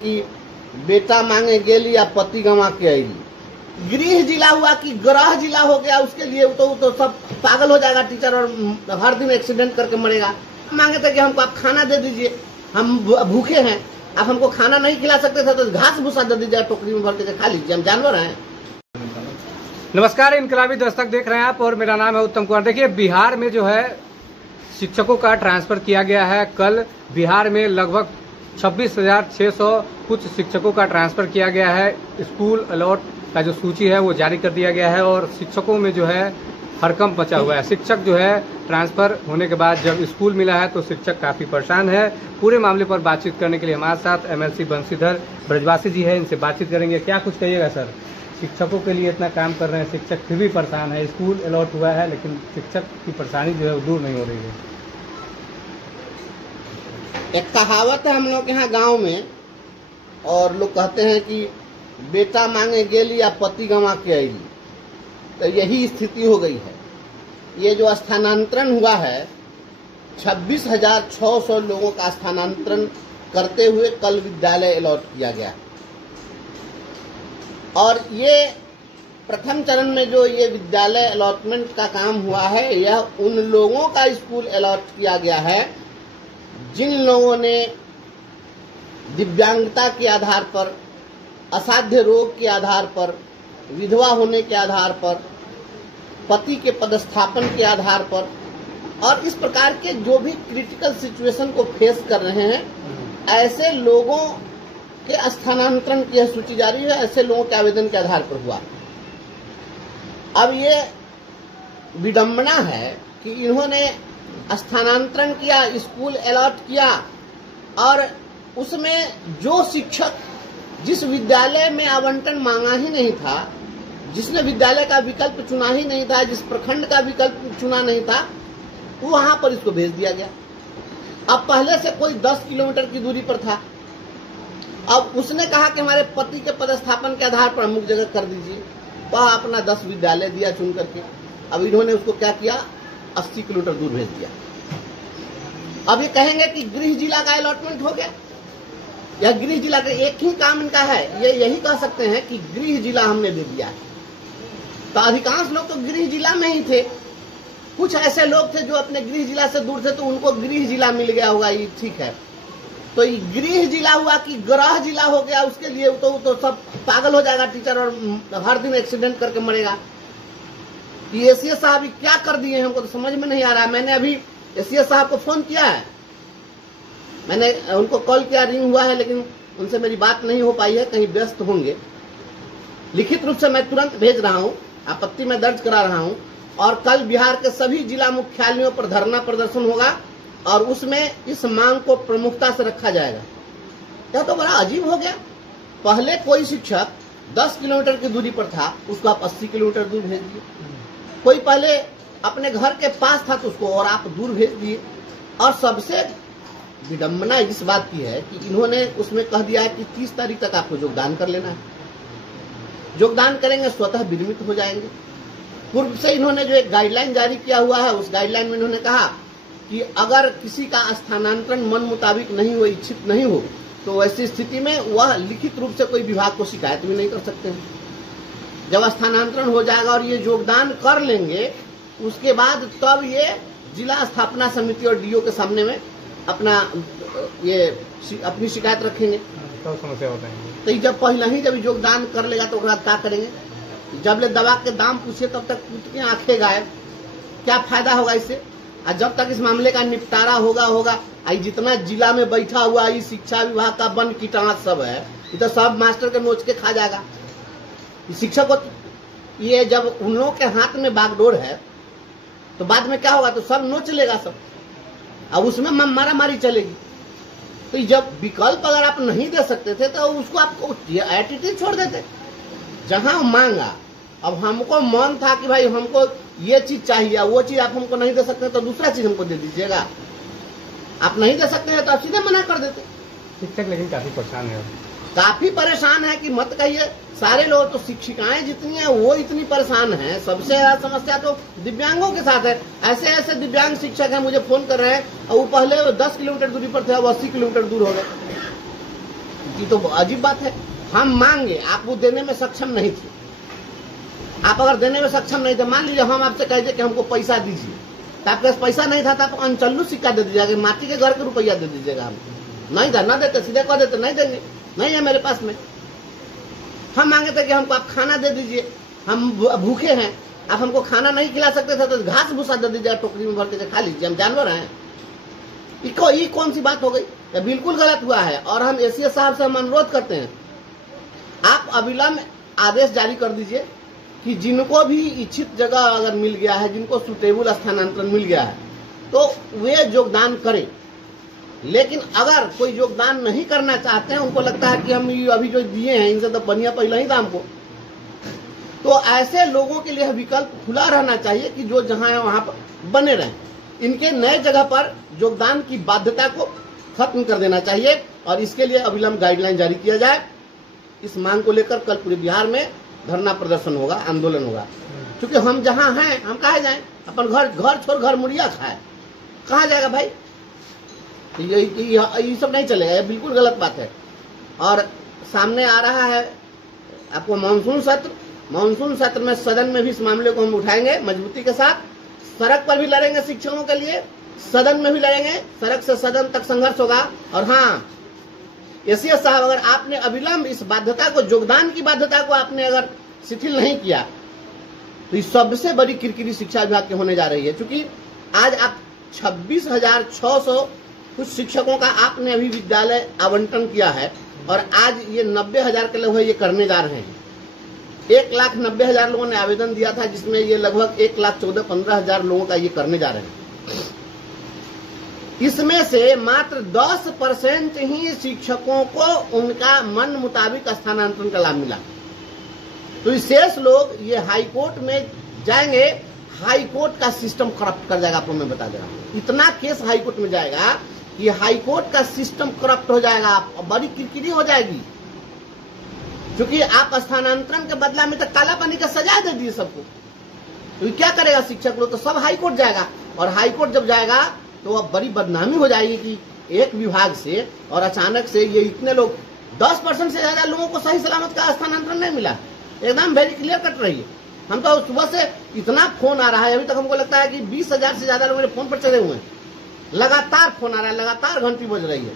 कि बेटा मांगे गेली या पति गंवा के आएगी। गृह जिला हुआ कि ग्रह जिला हो गया, उसके लिए तो सब पागल हो जाएगा टीचर और हर दिन एक्सीडेंट करके मरेगा। मांगे थे कि हमको आप खाना दे दीजिए, हम भूखे हैं, आप हमको खाना नहीं खिला सकते थे तो घास भूसा दे दीजिए, टोकरी में भर के खा लीजिए, हम जानवर हैं। नमस्कार, इनकलाबी दस्तक देख रहे हैं आप और मेरा नाम है उत्तम कुमार। देखिए, बिहार में जो है शिक्षकों का ट्रांसफर किया गया है। कल बिहार में लगभग 26,600 कुछ शिक्षकों का ट्रांसफर किया गया है। स्कूल अलॉट का जो सूची है वो जारी कर दिया गया है और शिक्षकों में जो है हड़कंप मचा हुआ है। शिक्षक जो है ट्रांसफर होने के बाद जब स्कूल मिला है तो शिक्षक काफी परेशान है। पूरे मामले पर बातचीत करने के लिए हमारे साथ MLC बंशीधर ब्रजवासी जी है, इनसे बातचीत करेंगे। क्या कुछ कहिएगा सर? शिक्षकों के लिए इतना काम कर रहे हैं, शिक्षक फिर भी परेशान है। स्कूल अलॉट हुआ है लेकिन शिक्षक की परेशानी जो है वो दूर नहीं हो रही है। एक कहावत है हम लोग के यहाँ गांव में, और लोग कहते हैं कि बेटा मांगे गेली या पति गंवा के आएगी। तो यही स्थिति हो गई है। ये जो स्थानांतरण हुआ है, 26,600 लोगों का स्थानांतरण करते हुए कल विद्यालय अलॉट किया गया। और ये प्रथम चरण में जो ये विद्यालय अलॉटमेंट का काम हुआ है, यह उन लोगों का स्कूल अलॉट किया गया है जिन लोगों ने दिव्यांगता के आधार पर, असाध्य रोग के आधार पर, विधवा होने के आधार पर, पति के पदस्थापन के आधार पर और इस प्रकार के जो भी क्रिटिकल सिचुएशन को फेस कर रहे हैं, ऐसे लोगों के स्थानांतरण की सूची जारी है। ऐसे लोगों के आवेदन के आधार पर हुआ। अब ये विडंबना है कि इन्होंने स्थानांतरण किया, स्कूल अलॉट किया और उसमें जो शिक्षक जिस विद्यालय में आवंटन मांगा ही नहीं था, जिसने विद्यालय का विकल्प चुना ही नहीं था, जिस प्रखंड का विकल्प चुना नहीं था, वो वहां पर इसको भेज दिया गया। अब पहले से कोई 10 किलोमीटर की दूरी पर था, अब उसने कहा कि हमारे पति के पदस्थापन के आधार पर अमुक जगह कर दीजिए। वह अपना 10 विद्यालय दिया चुन करके। अब इन्होंने उसको क्या किया, 80 किलोमीटर दूर भेज दिया। अब ये कहेंगे कि गृह जिला का अलॉटमेंट हो गया, या गृह जिला का एक ही काम इनका है, ये यही कह सकते हैं कि गृह जिला हमने दे दिया। तो अधिकांश लोग तो गृह जिला में ही थे। कुछ ऐसे लोग थे जो अपने गृह जिला से दूर थे तो उनको गृह जिला मिल गया होगा, ये ठीक है। तो ये गृह जिला हुआ कि ग्रह जिला हो गया, उसके लिए तो सब पागल हो जाएगा टीचर और हर दिन एक्सीडेंट करके मरेगा। ये एसीएस साहब क्या कर दिए हमको तो समझ में नहीं आ रहा। मैंने अभी एसीएस साहब को फोन किया है, मैंने उनको कॉल किया, रिंग हुआ है, लेकिन उनसे मेरी बात नहीं हो पाई है, कहीं व्यस्त होंगे। लिखित रूप से मैं तुरंत भेज रहा हूं, आपत्ति में दर्ज करा रहा हूं और कल बिहार के सभी जिला मुख्यालयों पर धरना प्रदर्शन होगा और उसमें इस मांग को प्रमुखता से रखा जाएगा। यह तो बड़ा अजीब हो गया। पहले कोई शिक्षक 10 किलोमीटर की दूरी पर था, उसको आप 80 किलोमीटर दूर भेज दिए। कोई पहले अपने घर के पास था तो उसको और आप दूर भेज दिए। और सबसे विडंबना इस बात की है कि इन्होंने उसमें कह दिया है कि 30 तारीख तक आपको योगदान कर लेना है। योगदान करेंगे स्वतः विरमित हो जाएंगे। पूर्व से इन्होंने जो एक गाइडलाइन जारी किया हुआ है, उस गाइडलाइन में इन्होंने कहा कि अगर किसी का स्थानांतरण मन मुताबिक नहीं हो, इच्छित नहीं हो, तो ऐसी स्थिति में वह लिखित रूप से कोई विभाग को शिकायत भी नहीं कर सकते हैं। जब स्थानांतरण हो जाएगा और ये योगदान कर लेंगे, उसके बाद तब ये जिला स्थापना समिति और डीओ के सामने में अपनी शिकायत रखेंगे। तो समस्या होता है। तो जब पहले ही जब योगदान कर लेगा तो क्या करेंगे? जब ले दवा के दाम पूछे तब तक कूट के आंखें गायब। क्या फायदा होगा इससे? और जब तक इस मामले का निपटारा होगा आई जितना जिला में बैठा हुआ ये शिक्षा विभाग का बन कीटाणु सब है, ये तो सब मास्टर के नोच के खा जाएगा। शिक्षक को ये जब उन लोगों के हाथ में बागडोर है तो बाद में क्या होगा, तो सब नोच लेगा सब, अब उसमें मारा मारी चलेगी। तो जब विकल्प अगर आप नहीं दे सकते थे तो उसको आप एटीट्यूड छोड़ देते। जहां मांगा, अब हमको मन था कि भाई हमको ये चीज चाहिए, वो चीज आप हमको नहीं दे सकते तो दूसरा चीज हमको दे दीजिएगा। आप नहीं दे सकते हैं तो आप सीधे मना कर देते। शिक्षक लेकिन काफी परेशान है, काफी परेशान है कि मत कहिए। सारे लोग तो शिक्षिकाएं जितनी हैं वो इतनी परेशान हैं। सबसे ज्यादा समस्या तो दिव्यांगों के साथ है। ऐसे ऐसे दिव्यांग शिक्षक हैं, मुझे फोन कर रहे हैं और वो पहले 10 किलोमीटर दूरी पर थे, अब 80 किलोमीटर दूर हो गए। ये तो अजीब बात है। हम मांगे, आप वो देने में सक्षम नहीं थे। आप अगर देने में सक्षम नहीं थे, मान लीजिए हम आपसे कहते कि हमको पैसा दीजिए, तो आपके पास पैसा नहीं था तो आप अंचल्लू सिक्का दे दीजिएगा, माटी के घर के रुपया दे दीजिएगा हमको। नहीं था, ना देते, सीधे कह देते नहीं देंगे, नहीं है मेरे पास में। हम मांगे थे कि हमको आप खाना दे दीजिए, हम भूखे हैं, आप हमको खाना नहीं खिला सकते थे तो घास भूसा दे दीजिएगा, टोकरी में भर के खा लीजिए, हम जानवर हैं। ये कौन सी बात हो गई? ये बिल्कुल गलत हुआ है। और हम एसीएस साहब से हम अनुरोध करते हैं, आप अविलंब आदेश जारी कर दीजिए कि जिनको भी इच्छित जगह अगर मिल गया है, जिनको सुटेबल स्थानांतरण मिल गया है, तो वे योगदान करें। लेकिन अगर कोई योगदान नहीं करना चाहते हैं, उनको लगता है कि हम अभी जो दिए हैं इनसे तो बढ़िया पहले ही था हमको, तो ऐसे लोगों के लिए विकल्प खुला रहना चाहिए कि जो जहां है वहां पर बने रहें। इनके नए जगह पर योगदान की बाध्यता को खत्म कर देना चाहिए और इसके लिए अविलंब गाइडलाइन जारी किया जाए। इस मांग को लेकर कल पूरे बिहार में धरना प्रदर्शन होगा, आंदोलन होगा। क्योंकि हम जहां हैं, हम कहाँ जाएं? अपन घर छोड़ घर मुड़िया खाए, कहाँ जाएगा भाई? ये सब नहीं चलेगा, ये बिल्कुल गलत बात है। और सामने आ रहा है आपको मानसून सत्र में सदन में भी इस मामले को हम उठाएंगे मजबूती के साथ। सड़क पर भी लड़ेंगे शिक्षकों के लिए, सदन में भी लड़ेंगे, सड़क से सदन तक संघर्ष होगा। और हाँ, एसीएस साहब, अगर आपने अविलंब इस बाध्यता को, योगदान की बाध्यता को आपने अगर शिथिल नहीं किया तो ये सबसे बड़ी किरकिरी शिक्षा विभाग की होने जा रही है। क्योंकि आज आप 26,600 कुछ शिक्षकों का आपने अभी विद्यालय आवंटन किया है और आज ये 90,000 के लोग ये करने जा रहे हैं। 1,90,000 लोगों ने आवेदन दिया था, जिसमें ये लगभग 1,14,15,000 लोगों का ये करने जा रहे हैं। इसमें से मात्र 10% ही शिक्षकों को उनका मन मुताबिक स्थानांतरण का लाभ मिला। तो शेष लोग ये हाई कोर्ट में जाएंगे, हाई कोर्ट का सिस्टम करप्ट कर जाएगा। आपको मैं बता दे रहा हूं, इतना केस हाई कोर्ट में जाएगा कि हाई कोर्ट का सिस्टम करप्ट हो जाएगा, बड़ी किरकिरी हो जाएगी। क्योंकि आप स्थानांतरण के बदला में तो काला पानी का सजा दे दिए सबको, तो क्या करेगा शिक्षक लोग? तो सब हाई कोर्ट जाएगा और हाई कोर्ट जब जाएगा तो अब बड़ी बदनामी हो जाएगी कि एक विभाग से और अचानक से ये इतने लोग, 10% से ज्यादा लोगों को सही सलामत का स्थानांतरण नहीं मिला। एकदम वेरी क्लियर कट रही है। हम तो सुबह से इतना फोन आ रहा है, अभी तक हमको लगता है कि 20,000 से ज्यादा लोग मेरे फोन पर चले हुए हैं। लगातार फोन आ रहा है, लगातार घंटी बज रही है।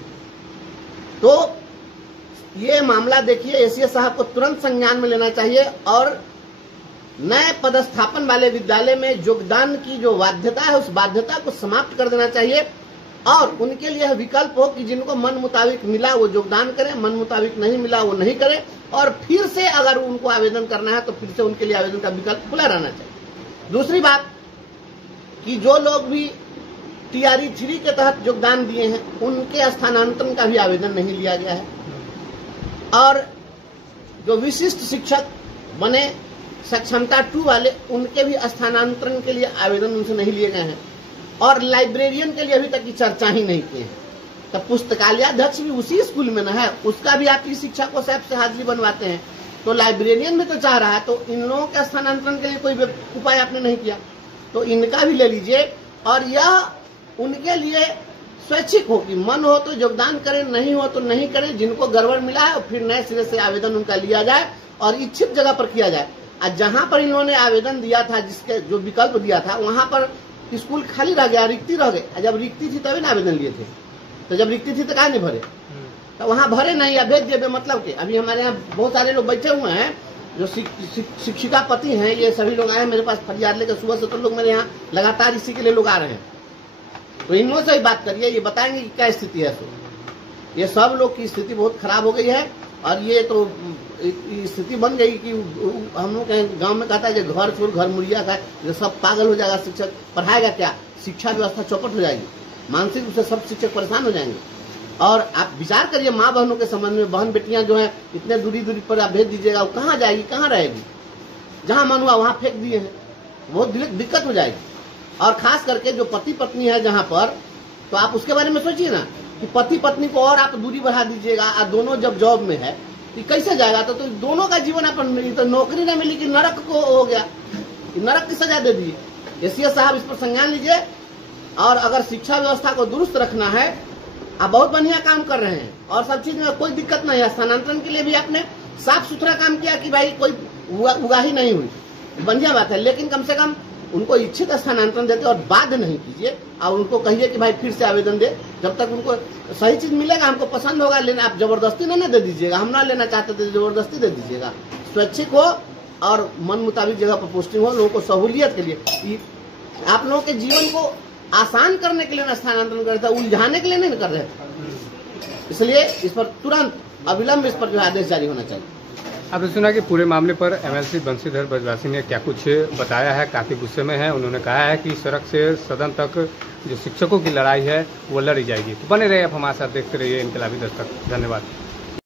तो ये मामला देखिए, एसीएस साहब को तुरंत संज्ञान में लेना चाहिए और नए पदस्थापन वाले विद्यालय में योगदान की जो बाध्यता है, उस बाध्यता को समाप्त कर देना चाहिए और उनके लिए विकल्प हो कि जिनको मन मुताबिक मिला वो योगदान करें, मन मुताबिक नहीं मिला वो नहीं करें। और फिर से अगर उनको आवेदन करना है तो फिर से उनके लिए आवेदन का विकल्प खुला रहना चाहिए। दूसरी बात कि जो लोग भी टीआरई 3 के तहत योगदान दिए हैं, उनके स्थानांतरण का भी आवेदन नहीं लिया गया है। और जो विशिष्ट शिक्षक बने सक्षमता 2 वाले, उनके भी स्थानांतरण के लिए आवेदन उनसे नहीं लिए गए हैं। और लाइब्रेरियन के लिए अभी तक की चर्चा ही नहीं की है। तो पुस्तकालयाध्यक्ष भी उसी स्कूल में न है, उसका भी आप इस शिक्षा को सैप से हाजिरी बनवाते हैं, तो लाइब्रेरियन भी तो चाह रहा है। तो इन लोगों के स्थानांतरण के लिए कोई उपाय आपने नहीं किया, तो इनका भी ले लीजिए। और यह उनके लिए स्वैच्छिक हो कि मन हो तो योगदान करें, नहीं हो तो नहीं करें। जिनको गड़बड़ मिला है और फिर नए सिरे से आवेदन उनका लिया जाए और इच्छित जगह पर किया जाए। और जहां पर इन्होंने आवेदन दिया था, जिसके जो विकल्प दिया था, वहां पर स्कूल खाली रह गया, रिक्ति रह गई। जब रिक्ति थी तभी ना आवेदन लिए थे, तो जब रिक्ति थी तो कहा नहीं भरे? तो वहां भरे नहीं या भेज दिए मतलब के। अभी हमारे यहाँ बहुत सारे लोग बैठे हुए हैं जो शिक्षिका पति हैं, ये सभी लोग आए मेरे पास फरियाद लेकर सुबह से। तो लोग मेरे यहाँ लगातार इसी के लिए लोग आ रहे हैं। तो इन लोगों से भी बात करिए, ये बताएंगे कि क्या स्थिति है। तो ये सब लोग की स्थिति बहुत खराब हो गई है और ये तो स्थिति बन गई कि हम लोग गांव में कहता है कि घर छोड़ घर मुड़िया का, ये सब पागल हो जाएगा। शिक्षक पढ़ाएगा क्या? शिक्षा व्यवस्था चौपट हो जाएगी, मानसिक रूप से सब शिक्षक परेशान हो जाएंगे। और आप विचार करिए माँ बहनों के संबंध में, बहन बेटियां जो है इतने दूरी पर आप भेज दीजिएगा, वो कहाँ जाएगी, कहाँ रहेगी? जहां मन हुआ वहां फेंक दिए हैं, बहुत दिक्कत हो जाएगी। और खास करके जो पति पत्नी है जहां पर, तो आप उसके बारे में सोचिए ना कि पति पत्नी को और आप दूरी बढ़ा दीजिएगा और दोनों जब जॉब में है तो कैसे जाएगा? तो दोनों का जीवन अपन, तो नौकरी नहीं मिली कि नरक को हो गया, नरक की सजा दे दी। एसीएस साहब इस पर संज्ञान लीजिए और अगर शिक्षा व्यवस्था को दुरुस्त रखना है आप बहुत बढ़िया काम कर रहे हैं और सब चीज में कोई दिक्कत नहीं है। स्थानांतरण के लिए भी आपने साफ सुथरा काम किया कि भाई कोई उगाही नहीं हुई, बढ़िया बात है। लेकिन कम से कम उनको इच्छित स्थानांतरण देते और बाध्य नहीं कीजिए और उनको कहिए कि भाई फिर से आवेदन दे। जब तक उनको सही चीज मिलेगा, हमको पसंद होगा लेना, आप जबरदस्ती ना दे दीजिएगा। हम ना लेना चाहते थे, जबरदस्ती दे दीजिएगा। स्वैच्छिक हो और मन मुताबिक जगह पर पोस्टिंग हो, लोगों को सहूलियत के लिए, आप लोगों के जीवन को आसान करने के लिए ना स्थानांतरण कर रहे थे, उलझाने के लिए नहीं कर रहे थे। इसलिए इस पर तुरंत अविलंब इस पर जो आदेश जारी होना चाहिए। आपने सुना कि पूरे मामले पर एमएलसी बंशीधर ब्रजवासी ने क्या कुछ बताया है, काफी गुस्से में है। उन्होंने कहा है कि सड़क से सदन तक जो शिक्षकों की लड़ाई है वो लड़ी जाएगी। तो बने रहिए आप हमारे साथ, देखते रहिए इनकलाबी दस्तक। धन्यवाद।